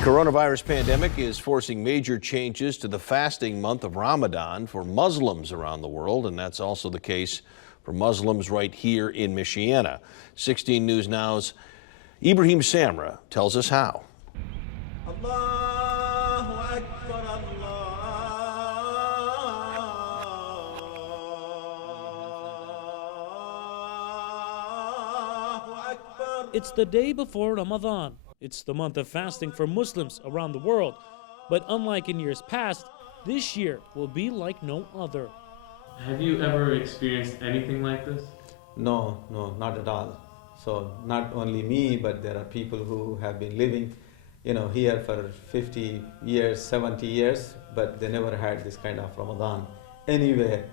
Coronavirus pandemic is forcing major changes to the fasting month of Ramadan for Muslims around the world, and that's also the case for Muslims right here in Michiana. 16 News Now's Ibrahim Samra tells us how. Allahu Akbar, Allahu Akbar. It's the day before Ramadan. It's the month of fasting for Muslims around the world. But unlike in years past, this year will be like no other. Have you ever experienced anything like this? No, not at all. So not only me, but there are people who have been living, here for 50 years, 70 years, but they never had this kind of Ramadan anywhere,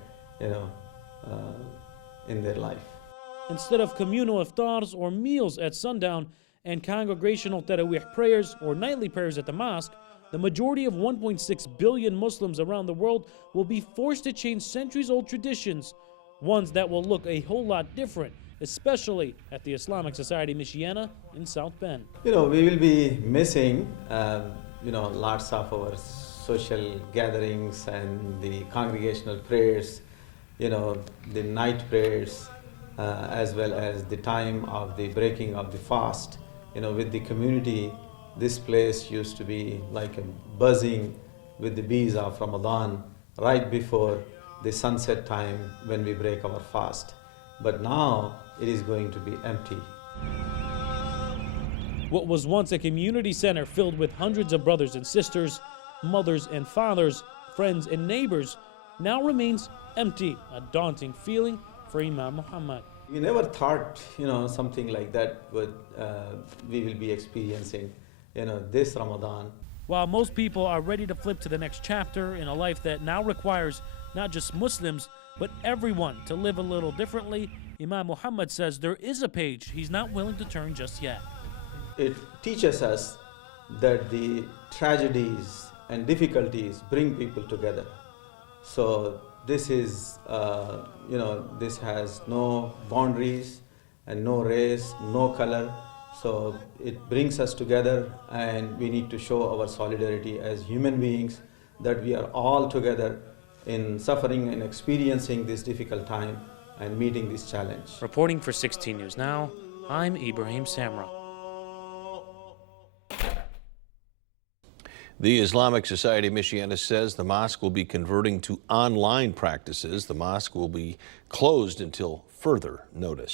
in their life. Instead of communal iftars or meals at sundown and congregational Taraweeh prayers or nightly prayers at the mosque, the majority of 1.6 billion Muslims around the world will be forced to change centuries-old traditions, ones that will look a whole lot different, especially at the Islamic Society of Michiana in South Bend. We will be missing, lots of our social gatherings and the congregational prayers, the night prayers, as well as the time of the breaking of the fast. With the community, this place used to be like a buzzing with the bees of Ramadan right before the sunset time when we break our fast. But now it is going to be empty. What was once a community center filled with hundreds of brothers and sisters, mothers and fathers, friends and neighbors, now remains empty, a daunting feeling for Imam Mohammad. We never thought, something like that we will be experiencing, this Ramadan. While most people are ready to flip to the next chapter in a life that now requires not just Muslims, but everyone to live a little differently, Imam Mohammad says there is a page he's not willing to turn just yet. It teaches us that the tragedies and difficulties bring people together. So this is, this has no boundaries and no race, no color. So it brings us together, and we need to show our solidarity as human beings, that we are all together in suffering and experiencing this difficult time and meeting this challenge. Reporting for 16 News Now, I'm Ibrahim Samra. The Islamic Society of Michiana says the mosque will be converting to online practices. The mosque will be closed until further notice.